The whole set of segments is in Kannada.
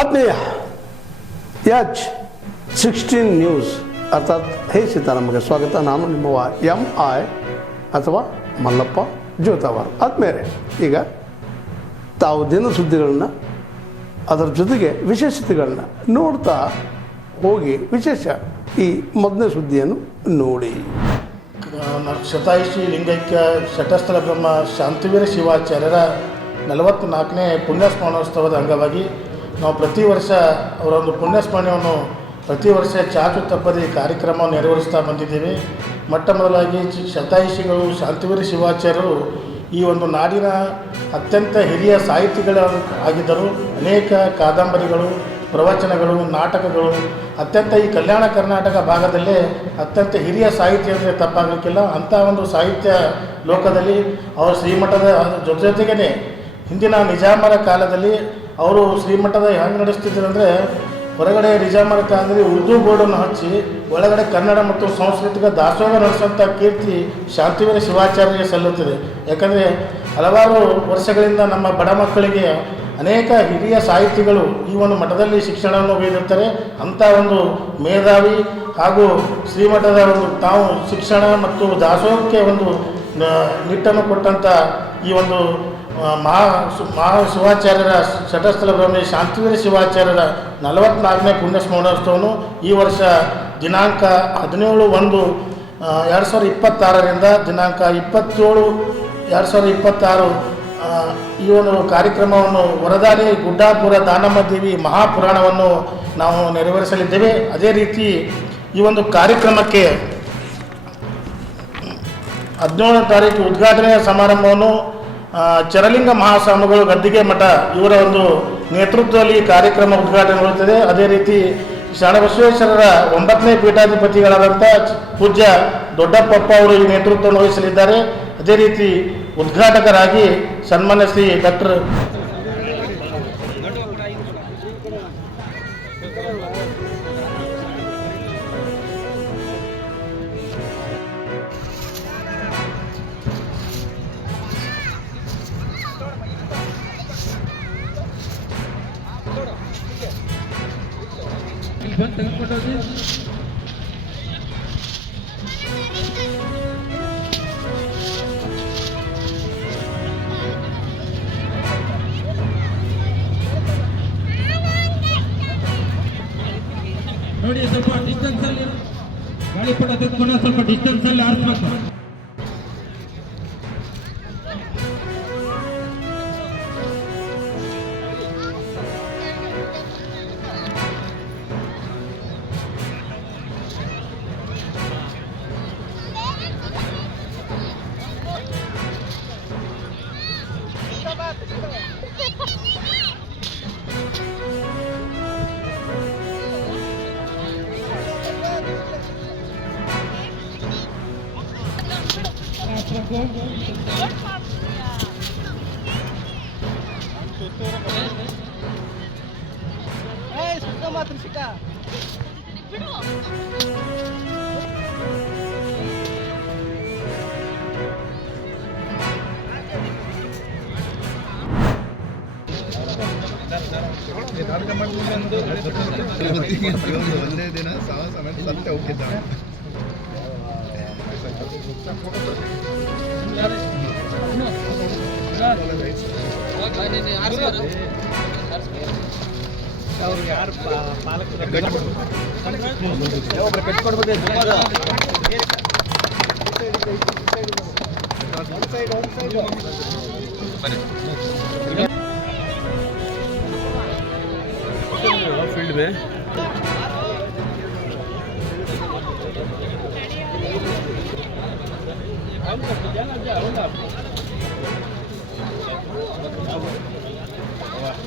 ಆತ್ಮೀಯ H16 ನ್ಯೂಸ್ ಅರ್ಥಾತ್ ಹೇ ಸೀತಾರಾಮಗೆ ಸ್ವಾಗತ. ನಾನು ನಿಮ್ಮವ MI ಅಥವಾ ಮಲ್ಲಪ್ಪ ಜೋತಾವರ್. ಆದ್ಮೇಲೆ ಈಗ ತಾವು ದಿನ ಸುದ್ದಿಗಳನ್ನ ಅದರ ಜೊತೆಗೆ ವಿಶೇಷತೆಗಳನ್ನ ನೋಡ್ತಾ ಹೋಗಿ ವಿಶೇಷ ಈ ಮೊದಲನೇ ಸುದ್ದಿಯನ್ನು ನೋಡಿ. ಶತಾಯುಷಿ ಲಿಂಗೈಕ್ಯ ಶಟಸ್ಥಲ ಬ್ರಹ್ಮ ಶಾಂತಿವೀರ ಶಿವಾಚಾರ್ಯರ 44ನೇ ಪುಣ್ಯಸ್ಮರಣೋತ್ಸವದ ಅಂಗವಾಗಿ ನಾವು ಪ್ರತಿ ವರ್ಷ ಅವರೊಂದು ಪುಣ್ಯಸ್ಮರಣೆಯನ್ನು ಪ್ರತಿ ವರ್ಷ ಚಾಚು ತಪ್ಪದೆ ಕಾರ್ಯಕ್ರಮವನ್ನು ನೆರವೇರಿಸ್ತಾ ಬಂದಿದ್ದೇವೆ. ಮೊಟ್ಟ ಮೊದಲಾಗಿ ಶತಾಯುಷಿಗಳು ಶಾಂತಿವೀರ ಶಿವಾಚಾರ್ಯರು ಈ ಒಂದು ನಾಡಿನ ಅತ್ಯಂತ ಹಿರಿಯ ಸಾಹಿತಿಗಳು ಆಗಿದ್ದರು. ಅನೇಕ ಕಾದಂಬರಿಗಳು, ಪ್ರವಚನಗಳು, ನಾಟಕಗಳು ಅತ್ಯಂತ ಈ ಕಲ್ಯಾಣ ಕರ್ನಾಟಕ ಭಾಗದಲ್ಲೇ ಅತ್ಯಂತ ಹಿರಿಯ ಸಾಹಿತ್ಯ ಅಂದರೆ ತಪ್ಪಾಗಲಿಕ್ಕಿಲ್ಲ. ಅಂಥ ಒಂದು ಸಾಹಿತ್ಯ ಲೋಕದಲ್ಲಿ ಅವರು ಶ್ರೀಮಠದ ಜೊತೆಗೇ ಹಿಂದಿನ ನಿಜಾಮರ ಕಾಲದಲ್ಲಿ ಅವರು ಶ್ರೀಮಠದ ಹೆಂಗೆ ನಡೆಸ್ತಿದ್ರು ಅಂದರೆ ಹೊರಗಡೆ ನಿಜಾಮರ ಕಾಲದಲ್ಲಿ ಉರ್ದು ಬೋರ್ಡನ್ನು ಹಚ್ಚಿ ಒಳಗಡೆ ಕನ್ನಡ ಮತ್ತು ಸಾಂಸ್ಕೃತಿಕ ದಾಸೋಹ ನಡೆಸುವಂಥ ಕೀರ್ತಿ ಶಾಂತಿವೀರ ಶಿವಾಚಾರ್ಯರಿಗೆ ಸಲ್ಲುತ್ತದೆ. ಯಾಕಂದರೆ ಹಲವಾರು ವರ್ಷಗಳಿಂದ ನಮ್ಮ ಬಡ ಮಕ್ಕಳಿಗೆ ಅನೇಕ ಹಿರಿಯ ಸಾಹಿತಿಗಳು ಈ ಒಂದು ಮಠದಲ್ಲಿ ಶಿಕ್ಷಣವನ್ನು ಒಯ್ದಿರ್ತಾರೆ. ಅಂಥ ಒಂದು ಮೇಧಾವಿ ಹಾಗೂ ಶ್ರೀಮಠದ ಒಂದು ತಾವು ಶಿಕ್ಷಣ ಮತ್ತು ದಾಸೋಹಕ್ಕೆ ಒಂದು ನಿಟ್ಟನ್ನು ಕೊಟ್ಟಂಥ ಈ ಒಂದು ಮಹಾ ಶಿವಾಚಾರ್ಯರ ಶಟಸ್ಥಲ ಬ್ರಹ್ಮ ಶಾಂತಿವೀರ ಶಿವಾಚಾರ್ಯರ 44ನೇ ಪುಣ್ಯಸ್ಮರಣೋತ್ಸವವನ್ನು ಈ ವರ್ಷ ದಿನಾಂಕ 17/1/2026ರಿಂದ ದಿನಾಂಕ 20/7/2026 ಈ ಒಂದು ಕಾರ್ಯಕ್ರಮವನ್ನು ವರದಾನಿ ಗುಡ್ಡಾಪುರ ದಾನಮ್ಮ ದೇವಿ ಮಹಾಪುರಾಣವನ್ನು ನಾವು ನೆರವೇರಿಸಲಿದ್ದೇವೆ. ಅದೇ ರೀತಿ ಈ ಒಂದು ಕಾರ್ಯಕ್ರಮಕ್ಕೆ 17ನೇ ತಾರೀಕು ಉದ್ಘಾಟನೆಯ ಸಮಾರಂಭವನ್ನು ಚರಲಿಂಗ ಮಹಾಸ್ವಾಮಿಗಳು ಗದ್ದಿಗೆ ಮಠ ಇವರ ಒಂದು ನೇತೃತ್ವದಲ್ಲಿ ಈ ಕಾರ್ಯಕ್ರಮ ಉದ್ಘಾಟನೆಗೊಳ್ಳುತ್ತದೆ. ಅದೇ ರೀತಿ ಶರಣಬಸವೇಶ್ವರರ 9ನೇ ಪೀಠಾಧಿಪತಿಗಳಾದಂಥ ಪೂಜ್ಯ ದೊಡ್ಡಪ್ಪಪ್ಪ ಅವರು ಈ ನೇತೃತ್ವವನ್ನು ವಹಿಸಲಿದ್ದಾರೆ. ಅದೇ ರೀತಿ ಉದ್ಘಾಟಕರಾಗಿ ಸನ್ಮಾನ್ಯ ಶ್ರೀ ಡಾಕ್ಟರ್ ನೋಡಿ, ಸ್ವಲ್ಪ ಡಿಸ್ಟೆನ್ಸ್ ಅಲ್ಲಿ ಗಾಳಿಪಟ ತೆಗೆದುಕೊಂಡು ಸ್ವಲ್ಪ ಡಿಸ್ಟೆನ್ಸ್ ಅಲ್ಲಿ ಆರಿಸ್ಬೇಕು. ಒಂದೇ ದಿನ ಸಮೇತ ಸತ್ಯ ಹೋಗಿದ್ದಾನೆ. फील्ड में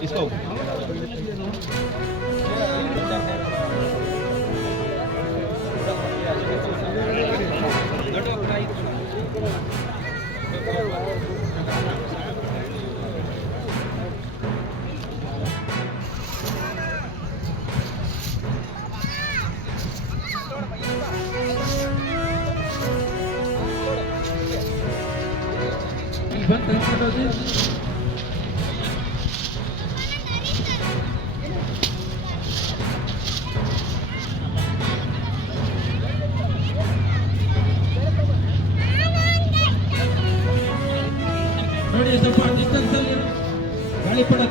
इसको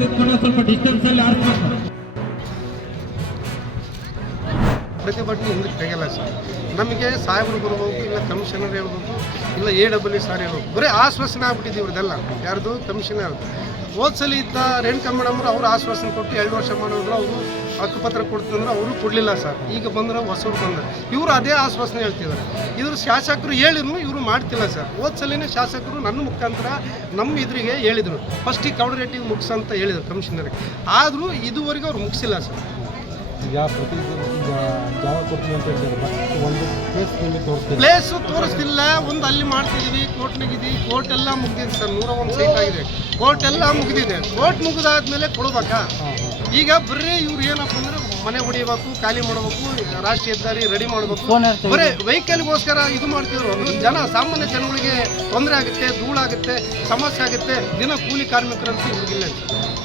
ಅದಕ್ಕೂ ಸ್ವಲ್ಪ ಡಿಸ್ಟೆನ್ಸ್ ಅಲ್ಲಿ ಆರಿಸ್ಬೇಕು. ಪ್ರತಿಭಟನೆ ಹಿಂದಕ್ಕೆ ತೆಗೆಯಲ್ಲ ಸರ್. ನಮಗೆ ಸಾಹೇಬರು ಬರ್ಬೋದು, ಇಲ್ಲ ಕಮಿಷನರ್ ಹೇಳ್ಬೋದು, ಇಲ್ಲ AW ಸಾರ್ ಹೇಳ್ಬೋದು. ಬರೀ ಆಶ್ವಾಸನೆ ಆಗ್ಬಿಟ್ಟಿದೆ ಇವ್ರದ್ದೆಲ್ಲ. ಯಾರ್ದು ಕಮಿಷನರ್ ಹೋದ್ಸಲಿ ಇದ್ದ ರೇಣುಕಾ ಮೇಡಮ್ರು ಅವರು ಆಶ್ವಾಸನೆ ಕೊಟ್ಟು 2 ವರ್ಷ ಮಾಡಿದ್ರು. ಅವರು ಹಕ್ಕುಪತ್ರ ಕೊಡ್ತಂದ್ರೆ ಅವರು ಕೊಡಲಿಲ್ಲ ಸರ್. ಈಗ ಬಂದ್ರೆ ಹೊಸವ್ರು ಬಂದರೆ ಇವರು ಅದೇ ಆಶ್ವಾಸನೆ ಹೇಳ್ತಿದ್ದಾರೆ. ಇದ್ರ ಶಾಸಕರು ಹೇಳಿದ್ರು ಇವರು ಮಾಡ್ತಿಲ್ಲ ಸರ್. ಹೋದ್ಸಲಿನೇ ಶಾಸಕರು ನನ್ನ ಮುಖಾಂತರ ನಮ್ಮ ಇದ್ರಿಗೆ ಹೇಳಿದರು, ಫಸ್ಟಿಗೆ ಕವಡ ರೇಟಿಗೆ ಮುಗಿಸಂತ ಹೇಳಿದರು ಕಮಿಷನರ್ಗೆ. ಆದರೂ ಇದುವರೆಗೂ ಅವ್ರು ಮುಗಿಸಿಲ್ಲ ಸರ್. ಪ್ಲೇಸು ತೋರಿಸ್ತಿಲ್ಲ. ಒಂದು ಅಲ್ಲಿ ಮಾಡ್ತಿದ್ವಿ, ಕೋರ್ಟ್ನಾಗಿದ್ದೀವಿ, ಕೋರ್ಟ್ ಎಲ್ಲ ಮುಗಿದಿದೆ ಸರ್. 101 ಸೈಟ್ ಆಗಿದೆ, ಕೋರ್ಟ್ ಎಲ್ಲ ಮುಗಿದಿದೆ. ಕೋರ್ಟ್ ಮುಗಿದಾದ್ಮೇಲೆ ಕೊಡ್ಬೇಕಾ? ಈಗ ಬರೀ ಇವ್ರು ಏನಪ್ಪ ಅಂದ್ರೆ ಮನೆ ಹೊಡಿಬೇಕು, ಖಾಲಿ ಮಾಡಬೇಕು, ರಾಷ್ಟ್ರೀಯ ಹೆದ್ದಾರಿ ರೆಡಿ ಮಾಡಬೇಕು, ಬರೀ ವೆಹಿಕಲ್ಗೋಸ್ಕರ ಇದು ಮಾಡ್ತಿದ್ರು. ಅದು ಸಾಮಾನ್ಯ ಜನಗಳಿಗೆ ತೊಂದರೆ ಆಗುತ್ತೆ, ಧೂಳಾಗುತ್ತೆ, ಸಮಸ್ಯೆ ಆಗುತ್ತೆ. ದಿನ ಕೂಲಿ ಕಾರ್ಮಿಕರಂತೂ ಇವ್ರಿಗಿಲ್ಲ.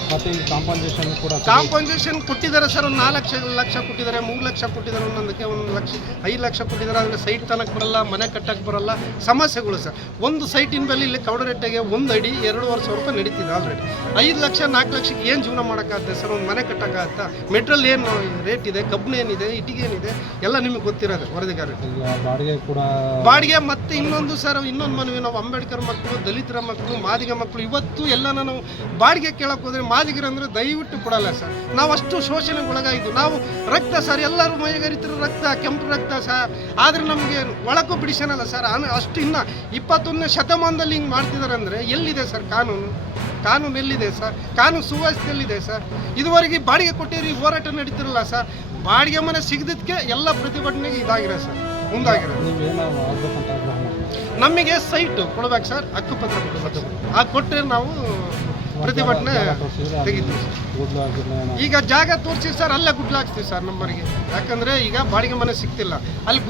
ಮತ್ತು ಈ ಕಾಂಪನ್ಸೇಷನ್ ಕೂಡ ಕಾಂಪನ್ಸೇಷನ್ ಕೊಟ್ಟಿದ್ದಾರೆ ಸರ್. ಒಂದು 4 ಲಕ್ಷ ಕೊಟ್ಟಿದ್ದಾರೆ, 3 ಲಕ್ಷ ಕೊಟ್ಟಿದ್ದಾರೆ, ಒಂದೊಂದಕ್ಕೆ 1 ಲಕ್ಷ 5 ಲಕ್ಷ ಕೊಟ್ಟಿದ್ದಾರೆ. ಆದರೆ ಸೈಟ್ ತನಕ ಬರಲ್ಲ, ಮನೆ ಕಟ್ಟಕ್ಕೆ ಬರಲ್ಲ, ಸಮಸ್ಯೆಗಳು ಸರ್. ಒಂದು ಸೈಟಿನ ಮೇಲೆ ಇಲ್ಲಿ ಕವಡರೆಟ್ಟೆಗೆ 1 ಅಡಿ 2,500 ರೂಪಾಯಿ ನಡೀತಿದೆ ಆಲ್ರೆಡಿ. 5 ಲಕ್ಷ 4 ಲಕ್ಷಕ್ಕೆ ಏನು ಜೀವನ ಮಾಡೋಕ್ಕಾಗುತ್ತೆ ಸರ್? ಒಂದು ಮನೆ ಕಟ್ಟೋಕ್ಕಾಗತ್ತಾ? ಮೆಟ್ರಲ್ ಏನು ರೇಟ್ ಇದೆ, ಕಬ್ಬಣ ಏನಿದೆ, ಇಟ್ಟಿಗೆ ಏನಿದೆ ಎಲ್ಲ ನಿಮಗೆ ಗೊತ್ತಿರೋದು ವರದಿಗಾರ. ಬಾಡಿಗೆ ಕೂಡ ಬಾಡಿಗೆ. ಮತ್ತು ಇನ್ನೊಂದು ಸರ್, ಇನ್ನೊಂದು ಮನವಿ, ನಾವು ಅಂಬೇಡ್ಕರ್ ಮಕ್ಕಳು, ದಲಿತರ ಮಕ್ಕಳು, ಮಾದಿಗ ಮಕ್ಕಳು ಇವತ್ತು ಎಲ್ಲ ನಾವು ಬಾಡಿಗೆ ಕೇಳಕ್ಕೆ ಹೋದರೆ ಮಾದಿಗರಂದ್ರೆ ದಯವಿಟ್ಟು ಕೊಡಲ್ಲ ಸರ್. ನಾವು ಅಷ್ಟು ಶೋಷಣೆಗೆ ಒಳಗಾಯಿತು. ನಾವು ರಕ್ತ ಸರ್, ಎಲ್ಲರೂ ಮೈಗರಿತರು ರಕ್ತ, ಕೆಂಪು ರಕ್ತ ಸರ್. ಆದರೆ ನಮಗೆ ಒಳಕ್ಕೂ ಬಿಡಿಸೋಣಲ್ಲ ಸರ್. ಅಷ್ಟು ಇನ್ನು 21ನೇ ಶತಮಾನದಲ್ಲಿ ಹಿಂಗೆ ಮಾಡ್ತಿದ್ದಾರೆ ಅಂದರೆ ಎಲ್ಲಿದೆ ಸರ್ ಕಾನೂನು? ಕಾನೂನು ಎಲ್ಲಿದೆ ಸರ್? ಕಾನೂನು ಸುವ್ಯವಸ್ಥೆಯಲ್ಲಿದೆ ಸರ್. ಇದುವರೆಗೆ ಬಾಡಿಗೆ ಕೊಟ್ಟಿರಿ ಹೋರಾಟ ನಡೀತಿರಲ್ಲ ಸರ್. ಬಾಡಿಗೆ ಮನೆ ಸಿಗದಕ್ಕೆ ಎಲ್ಲ ಪ್ರತಿಭಟನೆಗೆ ಇದಾಗಿರೋ ಸರ್, ಮುಂದಾಗಿರೋದು. ನಮಗೆ ಸೈಟು ಕೊಡ್ಬೇಕು ಸರ್, ಹಕ್ಕುಪತ್ರ ಕೊಡಬೇಕು. ಆ ಕೊಟ್ಟರೆ ನಾವು ಪ್ರತಿಭಟನೆ ತೆಗಿತೀವಿ ಸರ್. ಈಗ ಜಾಗ ತೋರಿಸಿ ಸರ್, ಅಲ್ಲೇ ಗುಡ್ಲ ಹಾಕ್ತೀವಿ ಸರ್ ನಂಬರ್ಗೆ. ಯಾಕಂದರೆ ಈಗ ಬಾಡಿಗೆ ಮನೆ ಸಿಗ್ತಿಲ್ಲ, ಅಲ್ಲಿ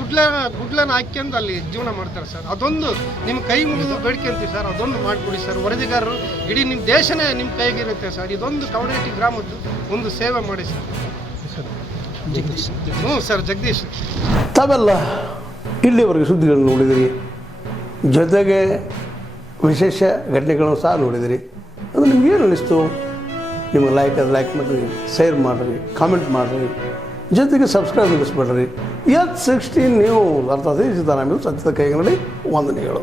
ಗುಡ್ಲನ ಹಾಕ್ಯಂದು ಅಲ್ಲಿ ಜೀವನ ಮಾಡ್ತಾರೆ ಸರ್. ಅದೊಂದು ನಿಮ್ಮ ಕೈ ಮುಗಿದು ಬೇಡ್ಕೊಂತೀವಿ ಸರ್, ಅದೊಂದು ಮಾಡಿಕೊಡಿ ಸರ್. ವರದಿಗಾರರು ಇಡೀ ನಿಮ್ಮ ದೇಶನೇ ನಿಮ್ಮ ಕೈಗಿರುತ್ತೆ ಸರ್. ಇದೊಂದು ಕವಡೇಟಿ ಗ್ರಾಮದ್ದು ಒಂದು ಸೇವೆ ಮಾಡಿ ಸರ್. ಹ್ಞೂ ಸರ್, ಜಗದೀಶ್. ತಾವೆಲ್ಲ ಇಲ್ಲಿವರೆಗೆ ಸುದ್ದಿಗಳನ್ನು ನೋಡಿದಿರಿ, ಜೊತೆಗೆ ವಿಶೇಷ ಘಟನೆಗಳನ್ನು ಸಹ ನೋಡಿದಿರಿ. ಅದು ನಿಮ್ಗೇನು ಅನ್ನಿಸ್ತು? ನಿಮಗೆ ಲೈಕ್ ಮಾಡಿರಿ, ಶೇರ್ ಮಾಡಿರಿ, ಕಾಮೆಂಟ್ ಮಾಡಿರಿ, ಜೊತೆಗೆ ಸಬ್ಸ್ಕ್ರೈಬ್ ಮಾಡಿಸ್ಬೇಡ್ರಿ. H16 ನ್ಯೂಸ್ ಅರ್ಥಾತ್ ಸೀತಾರಾಮ್ ಸತ್ಯದ ಕೈಗನ್ನಡಿ ವಂದನೆಗಳು.